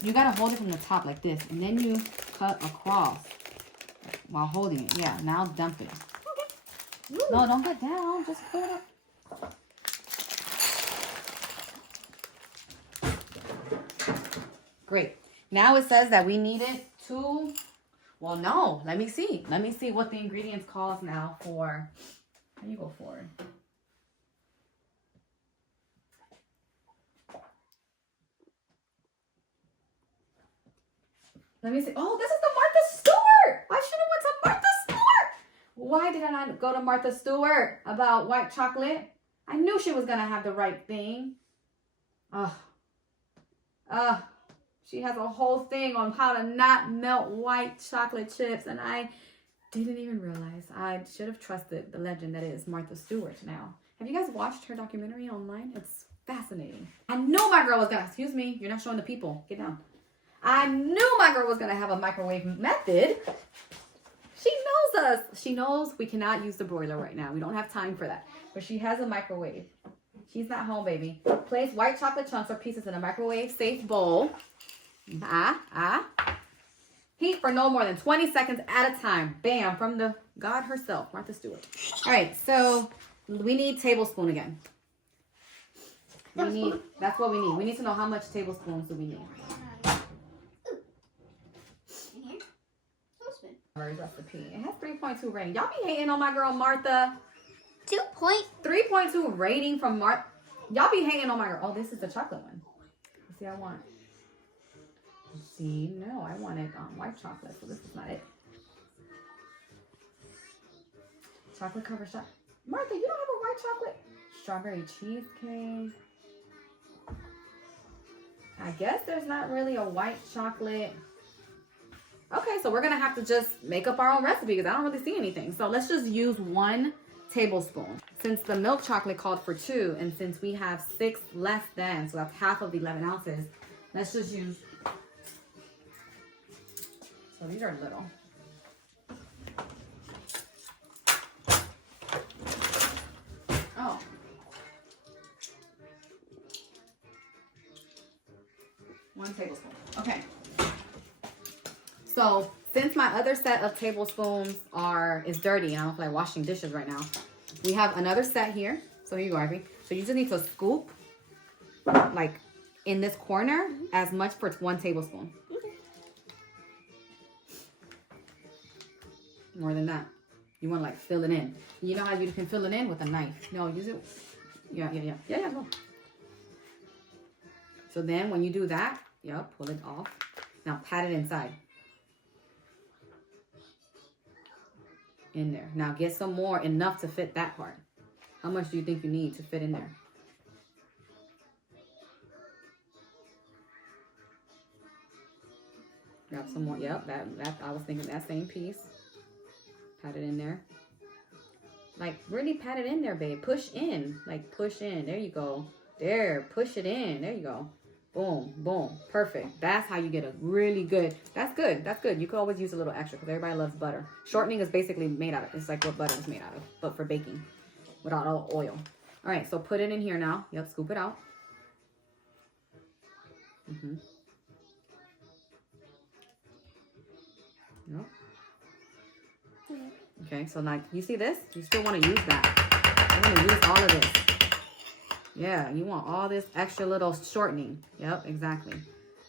You gotta hold it from the top like this, and then you cut across while holding it. Yeah, now dump it. Okay. No, don't get down. Just put it up. Great. Now it says that we needed 2. Well, no. Let me see. Let me see what the ingredients calls now for. How you go forward? Let me see. Oh, this is the Martha Stewart. I should have went to Martha Stewart. Why did I not go to Martha Stewart about white chocolate? I knew she was going to have the right thing. She has a whole thing on how to not melt white chocolate chips. And I didn't even realize. I should have trusted the legend that is Martha Stewart now. Have you guys watched her documentary online? It's fascinating. I knew my girl was going to, excuse me, you're not showing the people. Get down. I knew my girl was going to have a microwave method. She knows us. She knows we cannot use the broiler right now. We don't have time for that. But she has a microwave. She's not home, baby. Place white chocolate chunks or pieces in a microwave-safe bowl. Heat for no more than 20 seconds at a time. Bam, from the God herself, Martha Stewart. All right, so we need tablespoon again. That's what we need. We need to know how much tablespoons do we need. Recipe. It has 3.2 rating. Y'all be hating on my girl Martha. 3.2 rating from Martha. Y'all be hating on my girl. Oh, this is the chocolate one. Let's see, I want. Let's see, no, I wanted white chocolate, so this is not it. Chocolate covered shot. Martha, you don't have a white chocolate? Strawberry cheesecake. I guess there's not really a white chocolate. Okay, so we're going to have to just make up our own recipe because I don't really see anything. So let's just use 1 tablespoon. Since the milk chocolate called for 2, and since we have 6 less than, so that's half of the 11 ounces, let's just use, so these are little. Oh. One tablespoon. Okay. So since my other set of tablespoons is dirty, and I don't feel like washing dishes right now, we have another set here. So here you go, Ivy. So you just need to scoop, like, in this corner as much for 1 tablespoon. More than that. You want to, like, fill it in. You know how you can fill it in with a knife? No, use it. Yeah, go. So then when you do that, pull it off. Now pat it inside. In there. Now get some more, enough to fit that part. How much do you think you need to fit in there? Grab some more. Yep, that I was thinking that same piece. Pat it in there. Like, really pat it in there, babe. Push in. Like, push in. There you go. There. Push it in. There you go. Boom, boom. Perfect. That's how you get a really good. That's good. That's good. You could always use a little extra because everybody loves butter. Shortening is basically made out of. It's like what butter is made out of, but for baking without all oil. All right, so put it in here now. Yep, scoop it out. Yep. Okay, so now you see this? You still want to use that. You want to use all of this. Yeah, you want all this extra little shortening. Yep, exactly.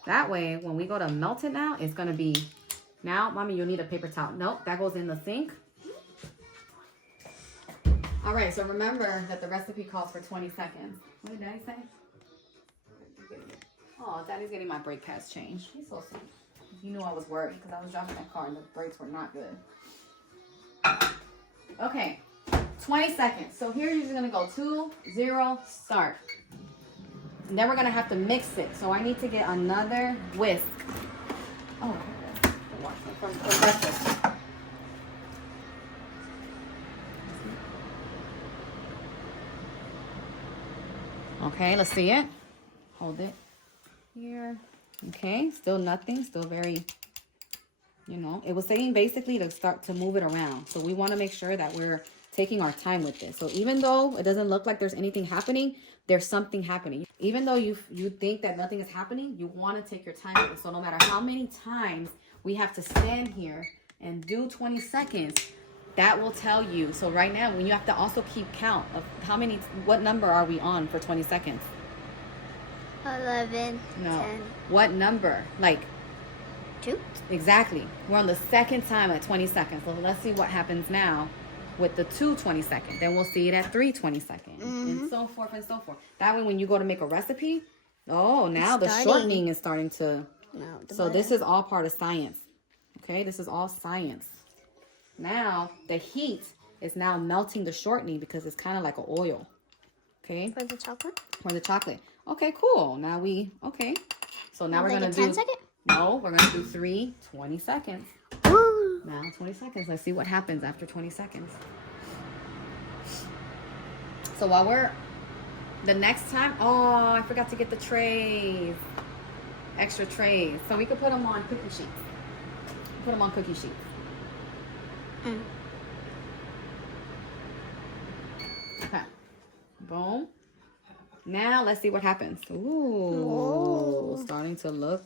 That way, when we go to melt it now, it's going to be... Now, Mommy, you'll need a paper towel. Nope, that goes in the sink. All right, so remember that the recipe calls for 20 seconds. What did Daddy say? Oh, Daddy's getting my brake pads changed. He's so sweet. He knew I was worried because I was driving that car and the brakes were not good. Okay. 20 seconds. So here you're just going to go 2, 0, start. And then we're going to have to mix it. So I need to get another whisk. Oh, from breakfast. Okay, let's see it. Hold it here. Okay, still nothing. Still very, it was saying basically to start to move it around. So we want to make sure that we're taking our time with this. So even though it doesn't look like there's anything happening, there's something happening. even though you think that nothing is happening, you want to take your time with it. So no matter how many times we have to stand here and do 20 seconds, that will tell you. So right now, when you have to also keep count of what number are we on for 20 seconds? 11. No. 10. What number? Like 2. Exactly. We're on the second time at 20 seconds. So let's see what happens now with the 2 20 seconds. Then we'll see it at 3 20 seconds. And so forth and so forth. That way when you go to make a recipe, now the shortening is starting to... So this is all part of science. Okay, this is all science. Now the heat is now melting the shortening because it's kind of like an oil. Okay. For the chocolate? For the chocolate. Okay, cool. Now So now we're going to do... 10 seconds? No, we're going to do 3 20 seconds. Ooh. Now 20 seconds. Let's see what happens after 20 seconds. So while the next time, I forgot to get the trays. Extra trays. So we could put them on cookie sheets. Put them on cookie sheets. Okay. Boom. Now let's see what happens. Ooh. Starting to look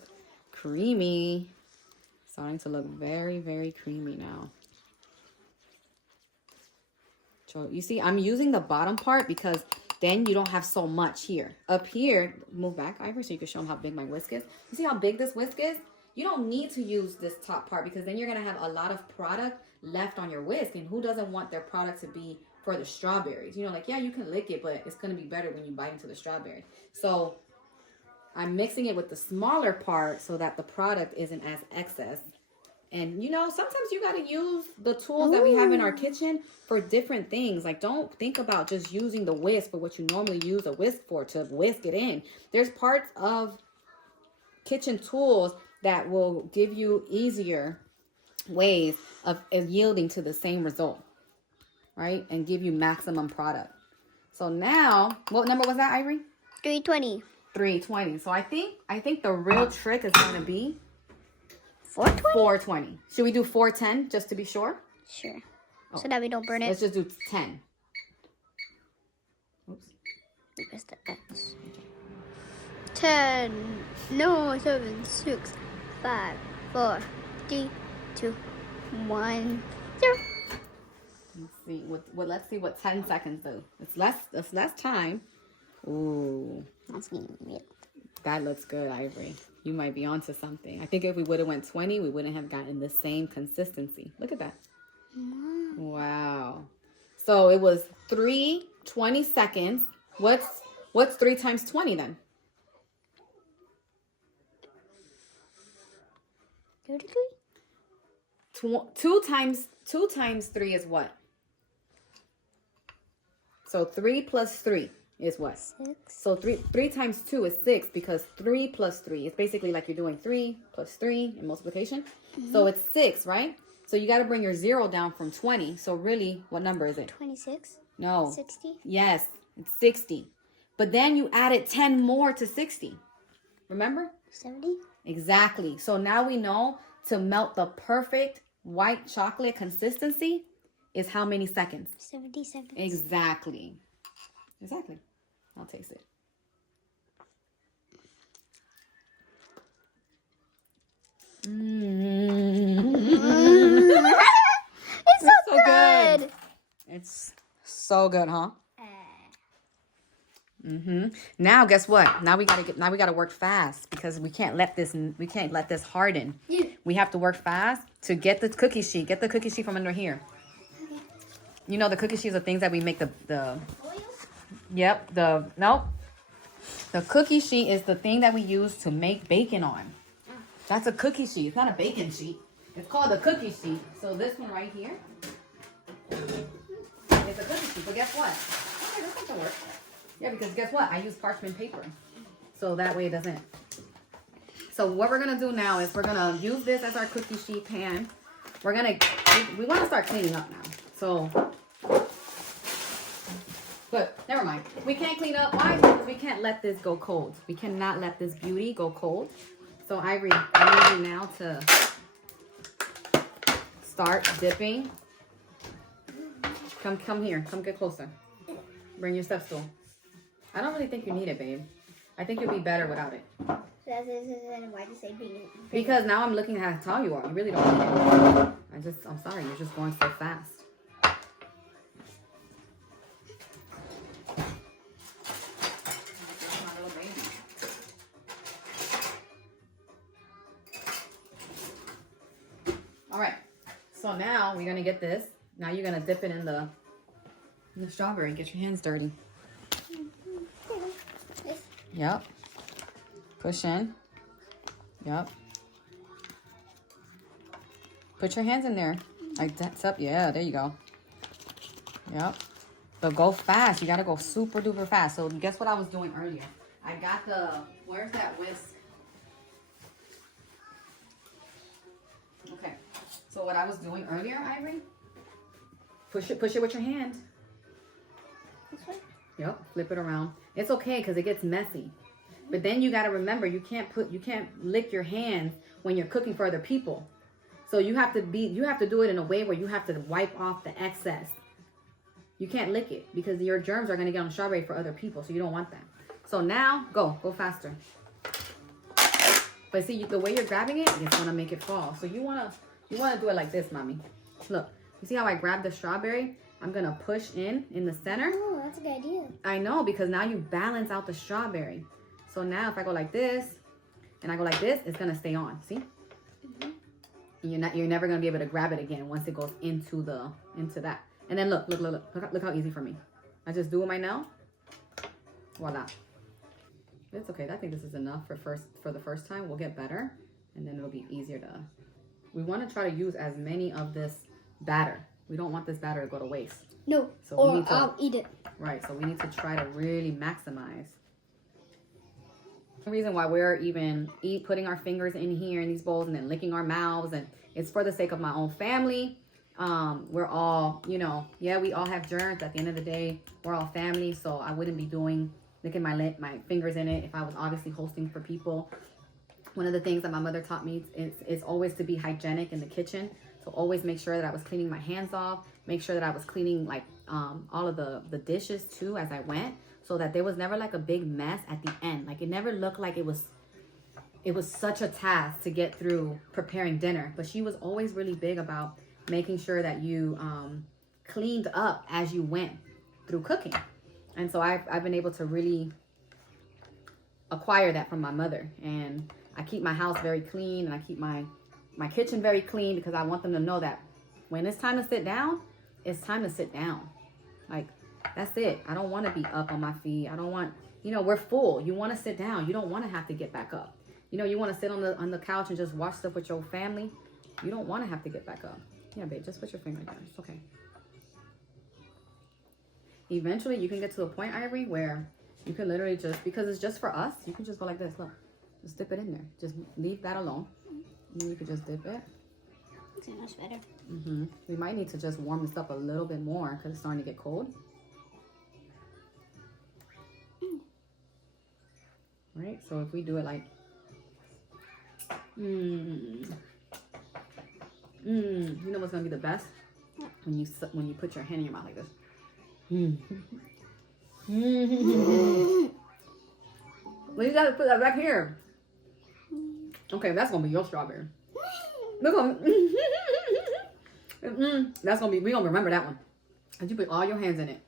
creamy. Starting to look very, very creamy now. So you see, I'm using the bottom part because then you don't have so much here. Up here, move back, Ivory, so you can show them how big my whisk is. You see how big this whisk is? You don't need to use this top part because then you're going to have a lot of product left on your whisk. And who doesn't want their product to be for the strawberries? You know, like, yeah, you can lick it, but it's going to be better when you bite into the strawberry. So I'm mixing it with the smaller part so that the product isn't as excess. And, you know, sometimes you got to use the tools that we have in our kitchen for different things. Like, don't think about just using the whisk for what you normally use a whisk for, to whisk it in. There's parts of kitchen tools that will give you easier ways of yielding to the same result, right? And give you maximum product. So now, what number was that, Ivory? 320. 320. So I think the real trick is going to be 420? 420. Should we do 410 just to be sure? Sure. So that we don't burn it. Let's just do 10. Oops. We pressed the X. 10, 9, 7, 6, 5, 4, 3, 2, 1, 0. Let's see. Let's see what 10 seconds do. It's less time. Ooh. That's getting weird. That looks good, Ivory. You might be onto something. I think if we would have went 20, we wouldn't have gotten the same consistency. Look at that. Wow. So it was 3 20 seconds. What's 3 times 20 then? 33? 2 times 3 is what? So 3 plus 3 is what? 6. So 3 times 2 is 6 because 3 plus 3 is basically like you're doing 3 plus 3 in multiplication. So it's 6, right? So you got to bring your 0 down from 20. So really, what number is it? 26? No. 60? Yes, it's 60. But then you added 10 more to 60. Remember? 70? Exactly. So now we know to melt the perfect white chocolate consistency is how many seconds? 70 seconds. Exactly. I'll taste it. It's so good. It's so good, huh? Now guess what? Now we gotta work fast because we can't let this harden. Yeah. We have to work fast to get the cookie sheet. Get the cookie sheet from under here. Okay. You know the cookie sheets are things that we make the Oil? Yep, the cookie sheet is the thing that we use to make bacon on. That's a cookie sheet. It's not a bacon sheet. It's called a cookie sheet. So this one right here is a cookie sheet. But guess what? Okay, that's not gonna work. Yeah, because guess what? I use parchment paper. So that way it doesn't. So what we're gonna do now is we're gonna use this as our cookie sheet pan. We want to start cleaning up now. So, but never mind. We can't clean up. Why? Because we can't let this go cold. We cannot let this beauty go cold. So Ivory, I need you now to start dipping. Come here. Come get closer. Bring your step stool. I don't really think you need it, babe. I think you'll be better without it. So that's why you say being. Because now I'm looking at how tall you are. You really don't need it. I'm sorry, you're just going so fast. All right, so now we're gonna get this. Now you're gonna dip it in the strawberry and get your hands dirty. Yep. Push in. Yep. Put your hands in there. Like that's up. Yeah, there you go. Yep. But go fast. You gotta go super duper fast. So guess what I was doing earlier? I got where's that whisk? Okay. So what I was doing earlier, Ivory? Push it with your hand. This way? Yep, flip it around. It's okay because it gets messy. But then you got to remember you can't lick your hands when you're cooking for other people. So you have to do it in a way where you have to wipe off the excess. You can't lick it because your germs are going to get on the strawberry for other people, so you don't want that. So now go faster. But see, the way you're grabbing it, it's going to make it fall. So you want to do it like this, mommy. Look, you see how I grab the strawberry? I'm going to push in the center. Oh, that's a good idea. I know, because now you balance out the strawberry. So now if I go like this and I go like this, it's going to stay on. See? Mm-hmm. And you're never going to be able to grab it again once it goes into that. And then look how easy for me. I just do it with my nail. Voila. It's okay. I think this is enough for the first time. We'll get better and then it'll be easier to. We want to try to use as many of this batter. We don't want this batter to go to waste. No, so or I'll eat it. Right, so we need to try to really maximize. The reason why we're even putting our fingers in here in these bowls and then licking our mouths, and it's for the sake of my own family. We're all, yeah, we all have germs. At the end of the day, we're all family, so I wouldn't be licking my fingers in it if I was obviously hosting for people. One of the things that my mother taught me is always to be hygienic in the kitchen. So always make sure that I was cleaning my hands off. Make sure that I was cleaning like all of the dishes too as I went, so that there was never like a big mess at the end. Like it never looked like it was such a task to get through preparing dinner. But she was always really big about making sure that you cleaned up as you went through cooking. And so I've been able to really acquire that from my mother. And I keep my house very clean, and I keep my kitchen very clean because I want them to know that when it's time to sit down, it's time to sit down. Like, that's it. I don't want to be up on my feet. I don't want, we're full. You want to sit down. You don't want to have to get back up. You want to sit on the couch and just watch stuff with your family. You don't want to have to get back up. Yeah, babe, just put your finger there. It's okay. Eventually, you can get to a point, Ivory, where you can literally just, because it's just for us, you can just go like this. Look, just dip it in there. Just leave that alone. And you could just dip it. It's much better. Mm-hmm. We might need to just warm this up a little bit more because it's starting to get cold. Right? So if we do it like... You know what's going to be the best? When you put your hand in your mouth like this. Well, you got to put that back here. Okay, that's going to be your strawberry. Look on. That's going to be, we're going to remember that one. And you put all your hands in it.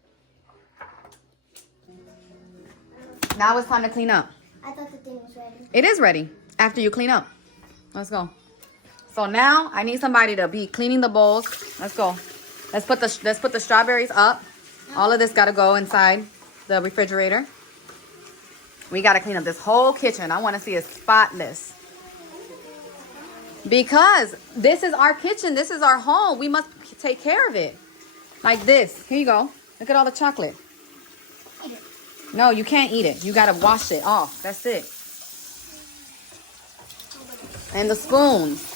Now it's time to clean up. I thought the thing was ready. It is ready after you clean up. Let's go. So now I need somebody to be cleaning the bowls. Let's go. Let's put the strawberries up. All of this got to go inside the refrigerator. We got to clean up this whole kitchen. I want to see it spotless. Because this is our kitchen. This is our home. We must take care of it. Like this. Here you go. Look at all the chocolate. No, you can't eat it. You got to wash it off. That's it. And the spoons.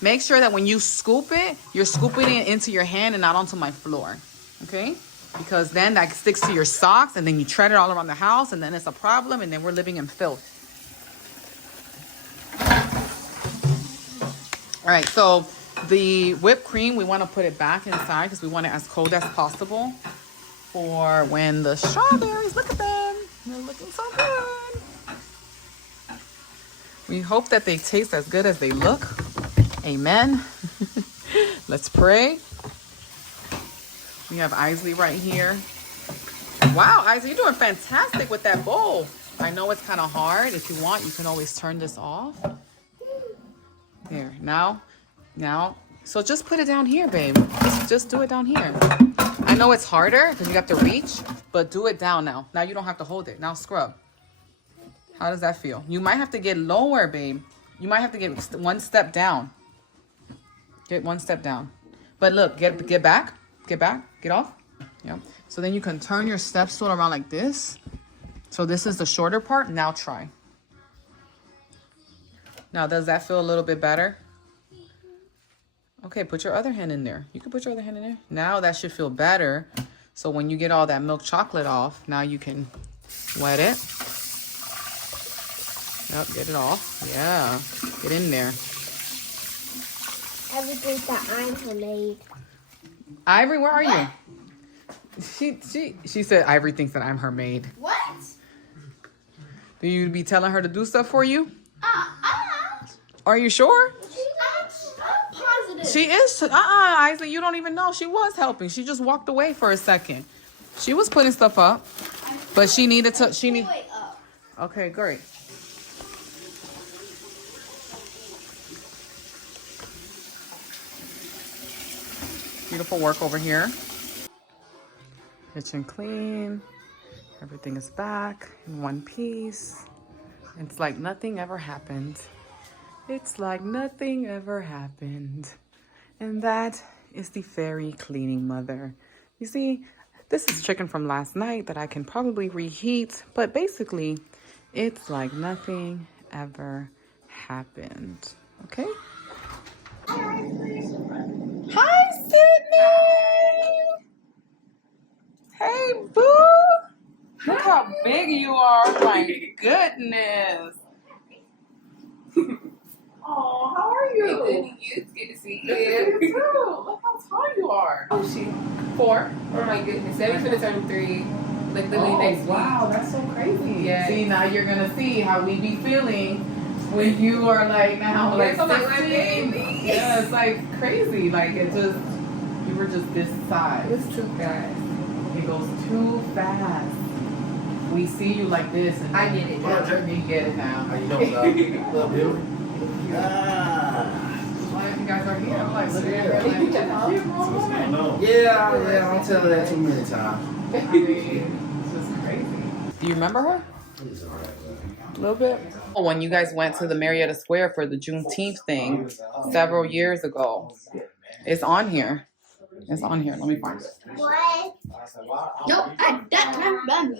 Make sure that when you scoop it, you're scooping it into your hand and not onto my floor. Okay? Because then that sticks to your socks and then you tread it all around the house and then it's a problem and then we're living in filth. All right, so the whipped cream, we want to put it back inside because we want it as cold as possible for when the strawberries, look at them. They're looking so good. We hope that they taste as good as they look. Amen. Let's pray. We have Isley right here. Wow, Isley, you're doing fantastic with that bowl. I know it's kind of hard. If you want, you can always turn this off. There, now. So just put it down here, babe. Just do it down here. I know it's harder because you have to reach, but do it down now. Now you don't have to hold it. Now scrub. How does that feel? You might have to get lower, babe. You might have to get one step down. Get one step down. But look, get back. Get back. Get off. Yeah. So then you can turn your step stool around like this. So this is the shorter part. Now try. Now, does that feel a little bit better? Okay, put your other hand in there. You can put your other hand in there. Now that should feel better. So when you get all that milk chocolate off, now you can wet it. Yep, get it off. Yeah, get in there. Everything that I'm homemade. Ivory, where are you? She said Ivory thinks that I'm her maid. What? Do you be telling her to do stuff for you? Are you sure? I'm positive. She is. Isley, you don't even know. She was helping. She just walked away for a second. She was putting stuff up, but she needed to. Okay, great. Beautiful work over here. Kitchen clean. Everything is back in one piece. It's like nothing ever happened. It's like nothing ever happened. And that is the fairy cleaning mother. You see, this is chicken from last night that I can probably reheat, but basically, it's like nothing ever happened. Okay? Hi, Sydney! Hey, boo! Look how big you are. Oh my goodness. Oh, how are you? Good to you. It's good to see you. Good to see you too. Look how tall you are. How is she? 4. Oh my goodness. Debbie's gonna turn 3. Like literally next week. Wow, that's so crazy. Yeah. See, now you're gonna see how we be feeling when you are like now like Yes, I'm like, my 16. baby. Yeah, it's like crazy. Like it just, you were just this size. It's too fast. It goes too fast. We see you like this, and I get it now. You get it now. How you doing, love you? Glad you guys are here. I'm like, look at everything. Yeah, I'm telling that too many times. I mean, it's just crazy. Do you remember her? A little bit. Oh, when you guys went to the Marietta Square for the Juneteenth thing several years ago, it's on here. It's on here. Let me find it. What? Nope, I don't remember.